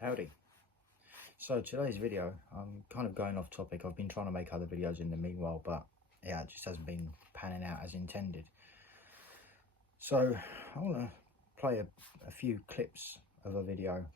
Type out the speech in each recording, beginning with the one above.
Howdy. So today's video, I'm kind of going off topic. I've been trying to make other videos in the meanwhile, but yeah, it just hasn't been panning out as intended. So I want to play a few clips of a video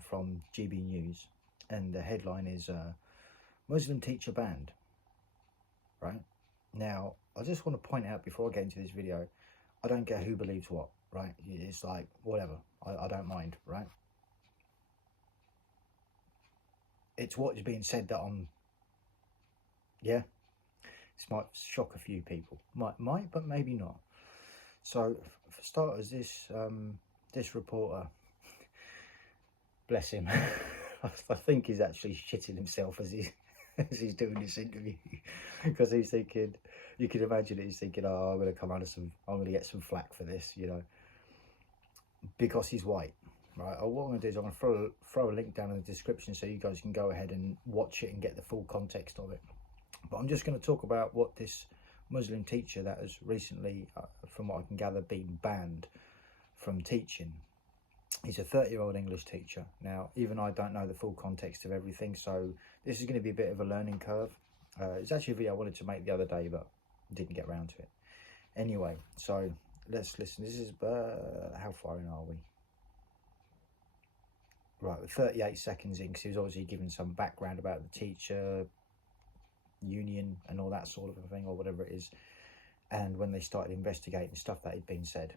from GB News, and the headline is Muslim teacher banned. Right? Now, I just want to point out before I get into this video, I don't care who believes what, right? It's like, whatever, I don't mind, right? It's what is being said that this might shock a few people. Might, but maybe not. So, for starters, this reporter, bless him, I think he's actually shitting himself as he's doing this interview, because he's thinking, you can imagine it, he's thinking, oh, I'm going to get some flack for this, you know, because he's white. Right, what I'm going to do is I'm going to throw a link down in the description so you guys can go ahead and watch it and get the full context of it. But I'm just going to talk about what this Muslim teacher that has recently, from what I can gather, been banned from teaching. He's a 30-year-old English teacher. Now, even I don't know the full context of everything, so this is going to be a bit of a learning curve. It's actually a video I wanted to make the other day, but didn't get around to it. Anyway, so let's listen. This is, how far in are we? Right, 38 seconds in, because he was obviously giving some background about the teacher union and all that sort of a thing, or whatever it is, and when they started investigating stuff that had been said,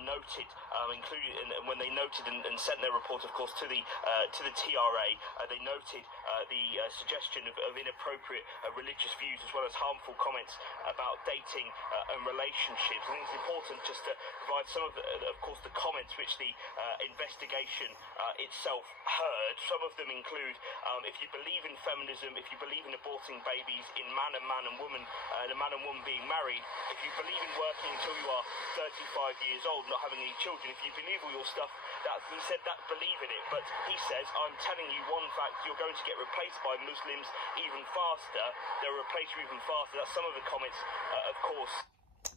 noted, including and when they noted and sent their report, of course, to the TRA, they noted the suggestion of inappropriate religious views, as well as harmful comments about dating and relationships. I think it's important just to provide some of course, the comments which the investigation itself heard. Some of them include, if you believe in feminism, if you believe in aborting babies, in man and woman, and a man and woman being married, if you believe in working until you are 35 years old, not having any children, if you believe all your stuff, that he said that, believe in it. But he says, I'm telling you one fact, you're going to get replaced by Muslims even faster. They'll replace you even faster. That's some of the comments, of course.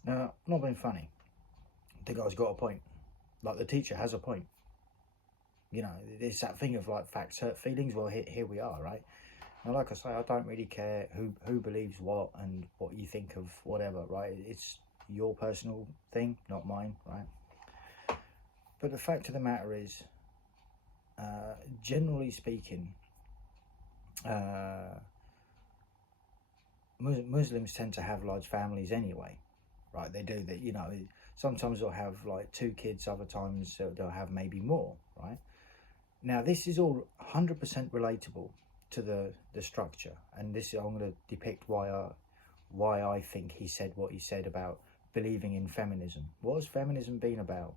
Now, not being funny, the guy's got a point. Like, the teacher has a point. You know, it's that thing of like, facts hurt feelings. Well, here we are, right? Now, like I say, I don't really care who believes what and what you think of whatever, right? It's your personal thing, not mine, right? But the fact of the matter is, generally speaking, Muslims tend to have large families anyway, right? They do that, you know. Sometimes they'll have like 2 kids, other times they'll have maybe more, right? Now, this is all 100% relatable to the structure, and this I'm going to depict why I think he said what he said about believing in feminism. What has feminism been about?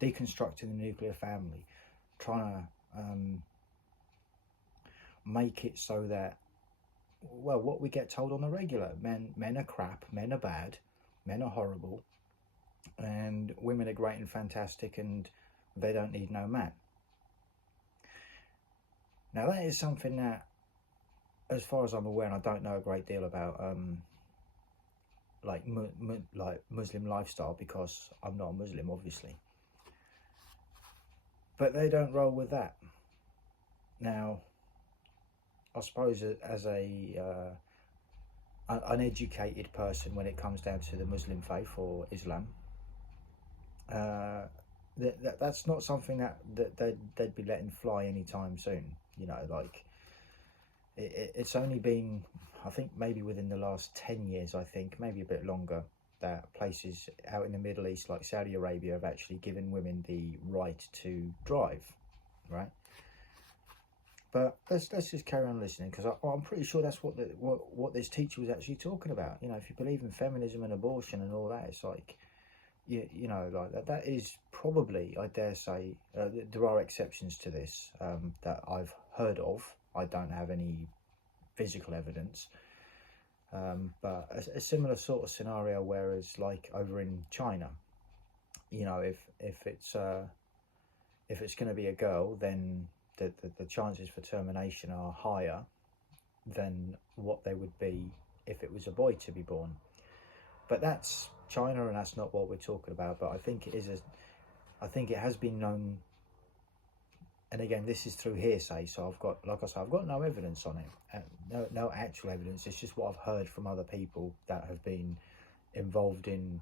Deconstructing the nuclear family, trying to make it so that, well, what we get told on the regular, men are crap, men are bad, men are horrible, and women are great and fantastic, and they don't need no man. Now, that is something that, as far as I'm aware, and I don't know a great deal about like Muslim lifestyle, because I'm not a Muslim, obviously, but they don't roll with that. Now, I suppose as an educated person, when it comes down to the Muslim faith or Islam, that's not something that they'd be letting fly anytime soon. You know, like, it's only been, I think, maybe within the last 10 years, I think, maybe a bit longer, that places out in the Middle East, like Saudi Arabia, have actually given women the right to drive, right? But let's just carry on listening, because I'm pretty sure that's what this teacher was actually talking about. You know, if you believe in feminism and abortion and all that, it's like, you know, like that is probably, I dare say, there are exceptions to this that I've heard of. I don't have any physical evidence, but a similar sort of scenario, whereas like over in China, you know, if it's going to be a girl, then the chances for termination are higher than what they would be if it was a boy to be born. But that's China, and that's not what we're talking about. But I think it is I think it has been known, and again, this is through hearsay, so I've got, like I say, I've got no evidence on it, no actual evidence. It's just what I've heard from other people that have been involved in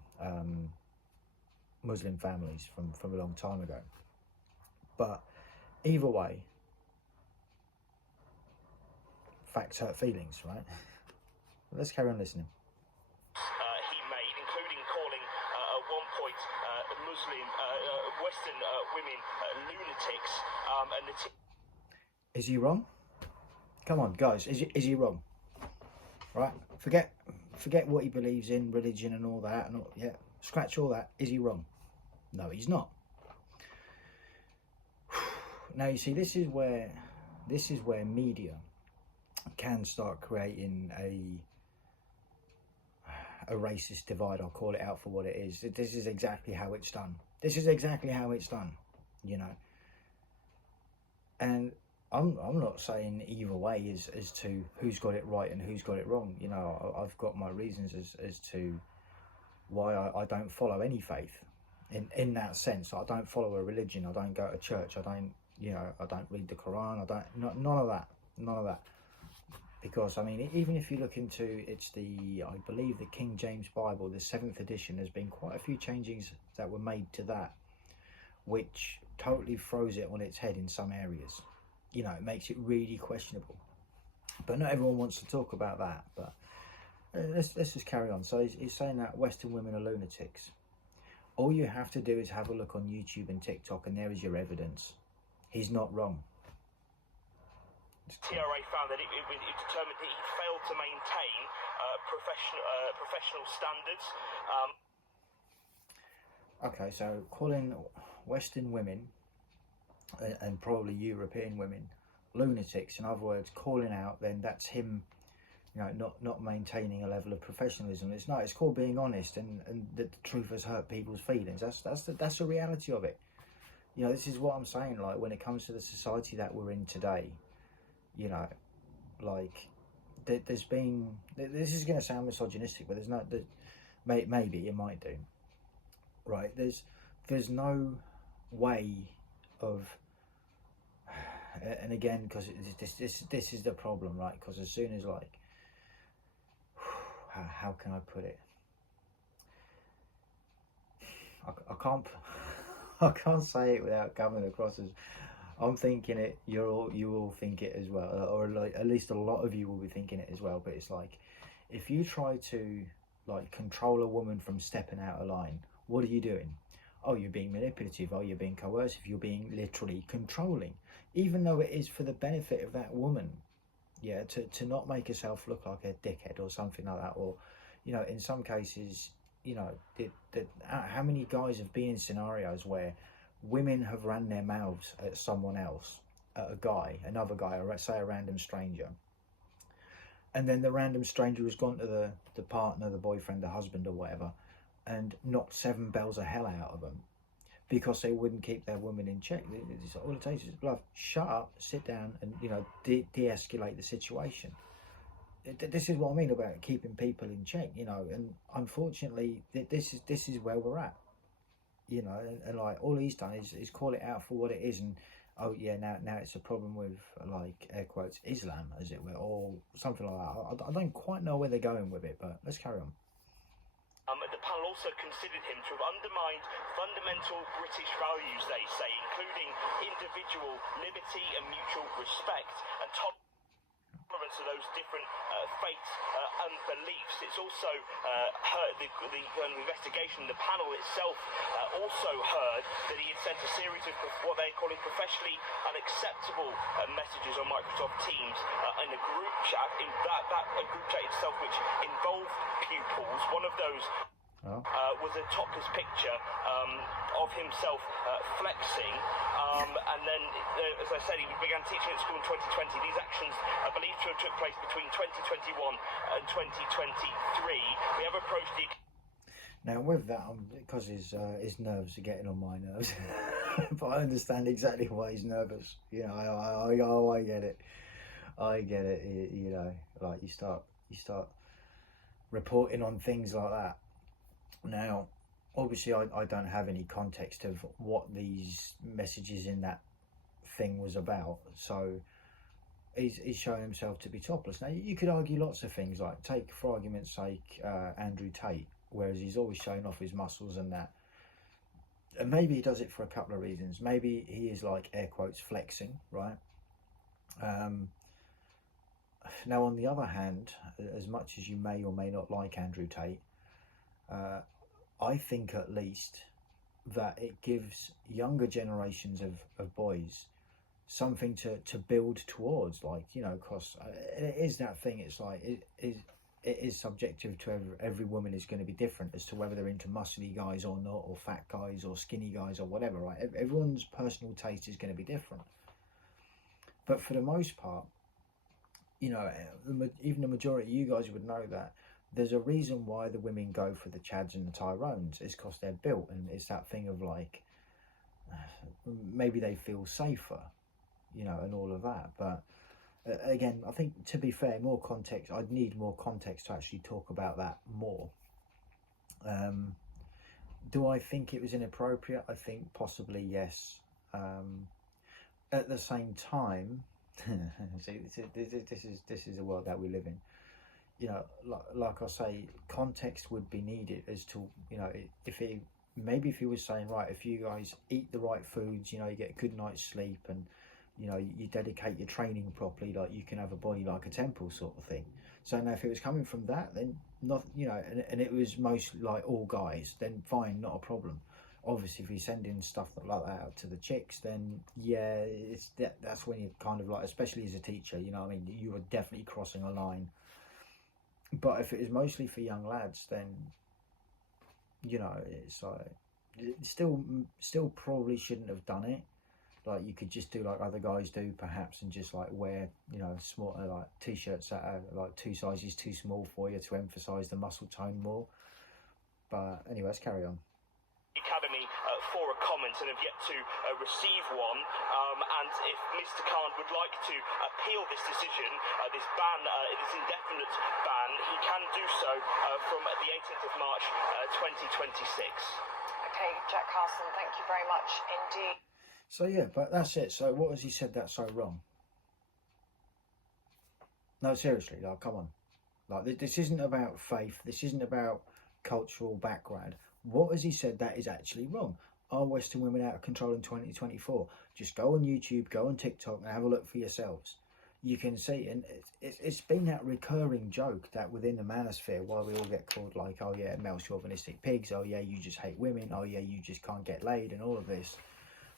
Muslim families from a long time ago. But either way, facts hurt feelings, right? Let's carry on listening. He made, including calling at one point Muslim Western women lunatics, and the Is he wrong? Come on, guys, is he wrong? Right? Forget what he believes in, religion and all that, and all, yeah, scratch all that. Is he wrong? No, he's not. Now you see, this is where media can start creating a racist divide. I'll call it out for what it is. This is exactly how it's done. This is exactly how it's done, you know. And I'm not saying either way as to who's got it right and who's got it wrong. You know, I've got my reasons as to why I don't follow any faith in that sense. I don't follow a religion. I don't go to church. I don't, you know, I don't read the Quran. None of that. Because, I mean, even if you look into, I believe the King James Bible, the 7th edition, there's been quite a few changes that were made to that, which totally throws it on its head in some areas. You know, it makes it really questionable. But not everyone wants to talk about that. But let's just carry on. So he's saying that Western women are lunatics. All you have to do is have a look on YouTube and TikTok, and there is your evidence. He's not wrong. TRA found that it determined that he failed to maintain professional standards. Okay, so calling Western women and probably European women lunatics, in other words, calling out, then that's him, you know, not maintaining a level of professionalism. It's called being honest, and the truth has hurt people's feelings. That's the reality of it. You know, this is what I'm saying. Like, when it comes to the society that we're in today, you know, like there's been, this is going to sound misogynistic, but maybe it might do, right? There's no way of, and again, because this is the problem, right? Because as soon as, like, how can I put it? I can't say it without coming across as, I'm thinking it, you all think it as well, or like at least a lot of you will be thinking it as well. But it's like, if you try to, like, control a woman from stepping out of line, what are you doing? Oh, you're being manipulative. Oh, you're being coercive. You're being literally controlling, even though it is for the benefit of that woman. Yeah, to not make herself look like a dickhead or something like that. Or, you know, in some cases, you know, how many guys have been in scenarios where women have ran their mouths at someone else, at a guy, another guy, or say a random stranger, and then the random stranger has gone to the partner, the boyfriend, the husband or whatever, and knocked 7 bells of hell out of them because they wouldn't keep their woman in check. All it takes is, love, shut up, sit down, and, you know, de-escalate the situation. This is what I mean about keeping people in check, you know. And unfortunately, this is where we're at. You know, and like, all he's done is call it out for what it is, and oh yeah, now it's a problem with, like, air quotes, Islam, as it were, or something like that. I don't quite know where they're going with it, but let's carry on. The panel also considered him to have undermined fundamental British values, they say, including individual liberty and mutual respect and tolerance of those different faiths and beliefs. It's also heard the investigation. The panel itself also heard that he had sent a series of what they're calling professionally unacceptable messages on Microsoft Teams in a group chat. In that group chat itself, which involved pupils. One of those was a topless picture of himself flexing, and then, as I said, he began teaching at school in 2020. These actions are believed to have took place between 2021 and 2023. We have approached the... Now with that, because his nerves are getting on my nerves, but I understand exactly why he's nervous. You know, I get it. I get it. You know, like, you start reporting on things like that. Now, obviously I don't have any context of what these messages in that thing was about, so he's showing himself to be topless. Now you could argue lots of things, like take for argument's sake Andrew Tate, whereas he's always showing off his muscles and that, and maybe he does it for a couple of reasons. Maybe he is, like, air quotes, flexing, right? Now on the other hand, as much as you may or may not like Andrew Tate, I think at least that it gives younger generations of boys something to build towards, like, you know, because it is that thing. It's like it is subjective to every woman is going to be different as to whether they're into muscly guys or not, or fat guys or skinny guys or whatever, right? Everyone's personal taste is going to be different, but for the most part, you know, even the majority of you guys would know that there's a reason why the women go for the Chads and the Tyrones. It's because they're built, and it's that thing of, like, maybe they feel safer, you know, and all of that. But again, I think, to be fair, more context, I'd need more context to actually talk about that more. Do I think it was inappropriate? I think possibly yes. At the same time, see, this is the world that we live in. You know, like I say, context would be needed as to, you know, if he was saying, right, if you guys eat the right foods, you know, you get a good night's sleep, and, you know, you dedicate your training properly, like, you can have a body like a temple, sort of thing. So now if it was coming from that, then not, you know, and it was mostly like all guys, then fine, not a problem. Obviously, if you send in stuff like that out to the chicks, then yeah, that's when you kind of, like, especially as a teacher, you know what I mean, you were definitely crossing a line. But if it is mostly for young lads, then, you know, it's like, still probably shouldn't have done it. Like, you could just do like other guys do, perhaps, and just, like, wear, you know, small, like, t-shirts that are like 2 sizes too small for you to emphasize the muscle tone more. But anyway, let's carry on. Academy for a comment and have yet to receive one, and if Mr. Khan would like to appeal this decision, this ban, this indefinite ban, he can do so from the 18th of March 2026. Okay, Jack Carson, thank you very much indeed. So yeah, but that's it. So what has he said that's so wrong? No, seriously, like, come on. Like, this isn't about faith, this isn't about cultural background. What has he said that is actually wrong? Are Western women out of control in 2024? Just go on YouTube, go on TikTok, and have a look for yourselves. You can see, and it's been that recurring joke that within the manosphere, why we all get called, like, oh yeah, male chauvinistic pigs, oh yeah, you just hate women, oh yeah, you just can't get laid, and all of this,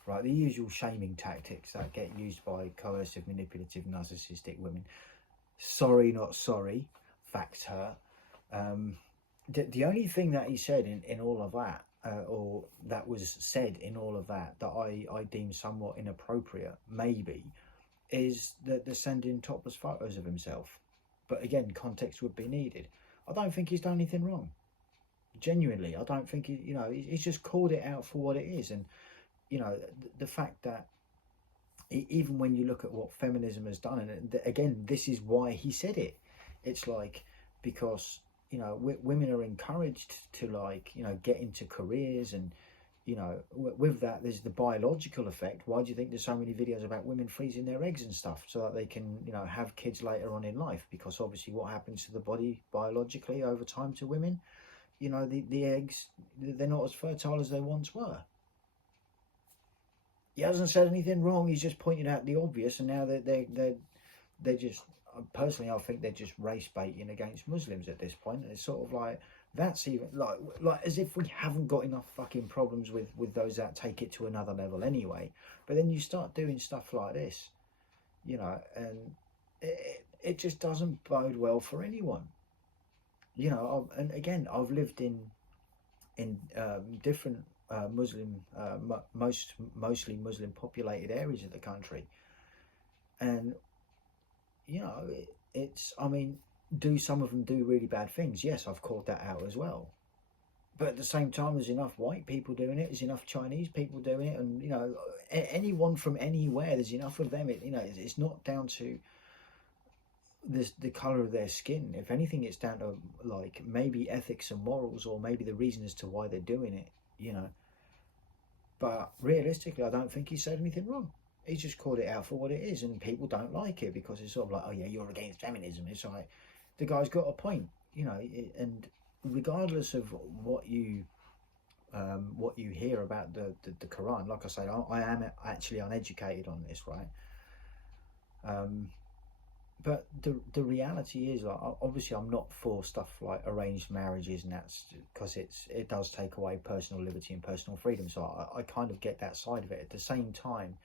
right? The usual shaming tactics that get used by coercive, manipulative, narcissistic women. Sorry, not sorry. Facts hurt. The only thing that he said in all of that, or that was said in all of that I deem somewhat inappropriate, maybe, is the sending topless photos of himself. But again, context would be needed. I don't think he's done anything wrong. Genuinely, I don't think he, you know, he's just called it out for what it is. And, you know, the fact that even when you look at what feminism has done, and again, this is why he said it. It's like, because, you know, women are encouraged to, like, you know, get into careers, and, you know, with that, there's the biological effect. Why do you think there's so many videos about women freezing their eggs and stuff so that they can, you know, have kids later on in life? Because obviously what happens to the body biologically over time to women, you know, the eggs, they're not as fertile as they once were. He hasn't said anything wrong. He's just pointed out the obvious, and now they're just, personally, I think they're just race baiting against Muslims at this point. And it's sort of like, that's even like as if we haven't got enough fucking problems with those that take it to another level anyway. But then you start doing stuff like this, you know, and it just doesn't bode well for anyone. You know, and again, I've lived in different Muslim, mostly Muslim populated areas of the country, and, you know, it's, I mean, do some of them do really bad things? Yes, I've called that out as well. But at the same time, there's enough white people doing it, there's enough Chinese people doing it, and, you know, anyone from anywhere, there's enough of them. You know, it's not down to, the color of their skin. If anything, it's down to like maybe ethics and morals, or maybe the reason as to why they're doing it, you know. But realistically, I don't think he said anything wrong. He just called it out for what it is, and people don't like it because it's sort of like, oh yeah, you're against feminism. It's like, the guy's got a point, you know. And regardless of what you hear about the Quran, like I say, I am actually uneducated on this, right? But the reality is, like, obviously I'm not for stuff like arranged marriages, and that's because it does take away personal liberty and personal freedom. So I kind of get that side of it. At the same time,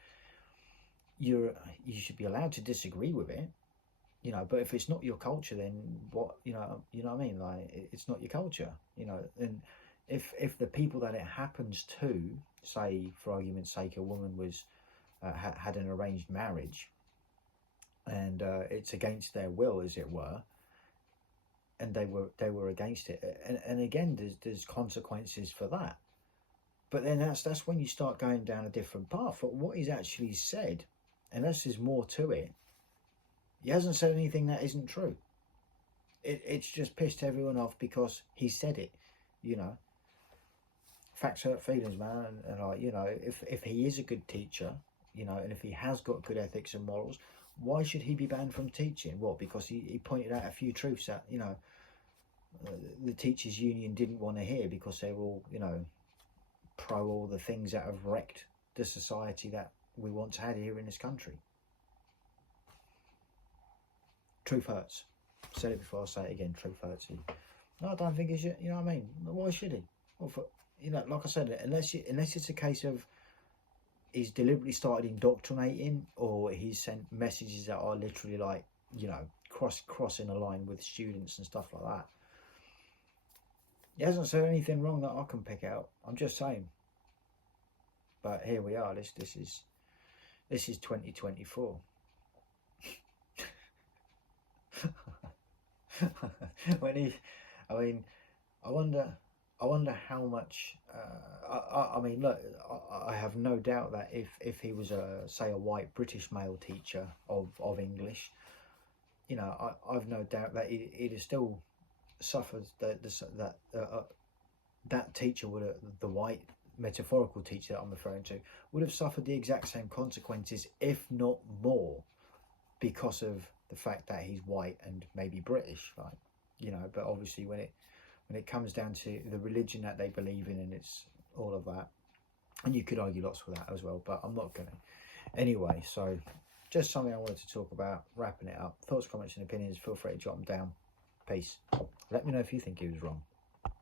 you should be allowed to disagree with it, you know. But if it's not your culture, then what, you know what I mean? Like, it's not your culture, you know. And if the people that it happens to, say for argument's sake, a woman was had an arranged marriage, and it's against their will, as it were, and they were against it, and again, there's consequences for that. But then that's when you start going down a different path. But what he's actually said, unless there's more to it, he hasn't said anything that isn't true. It's just pissed everyone off because he said it, you know. Facts hurt feelings, man. And like, you know, if he is a good teacher, you know, and if he has got good ethics and morals, why should he be banned from teaching? What, because he pointed out a few truths that, you know, the teachers union didn't want to hear, because they were all, you know, pro all the things that have wrecked the society that we once had here in this country. Truth hurts. I said it before, I'll say it again, truth hurts. No, I don't think he should, you know what I mean? Why should he? Well, for, you know, like I said, unless it's a case of he's deliberately started indoctrinating, or he's sent messages that are literally like, you know, crossing a line with students and stuff like that. He hasn't said anything wrong that I can pick out. I'm just saying. But here we are. This is 2024. I mean, I wonder how much. I mean, look, I have no doubt that if he was say a white British male teacher of English, you know, I've no doubt that he'd have still suffered that teacher would have, the white metaphorical teacher that I'm referring to, would have suffered the exact same consequences, if not more, because of the fact that he's white and maybe British, like, you know. But obviously when it comes down to the religion that they believe in, and it's all of that, and you could argue lots with that as well, but I'm not gonna. Anyway, so just something I wanted to talk about, wrapping it up. Thoughts, comments and opinions, feel free to jot them down. Peace. Let me know if you think he was wrong.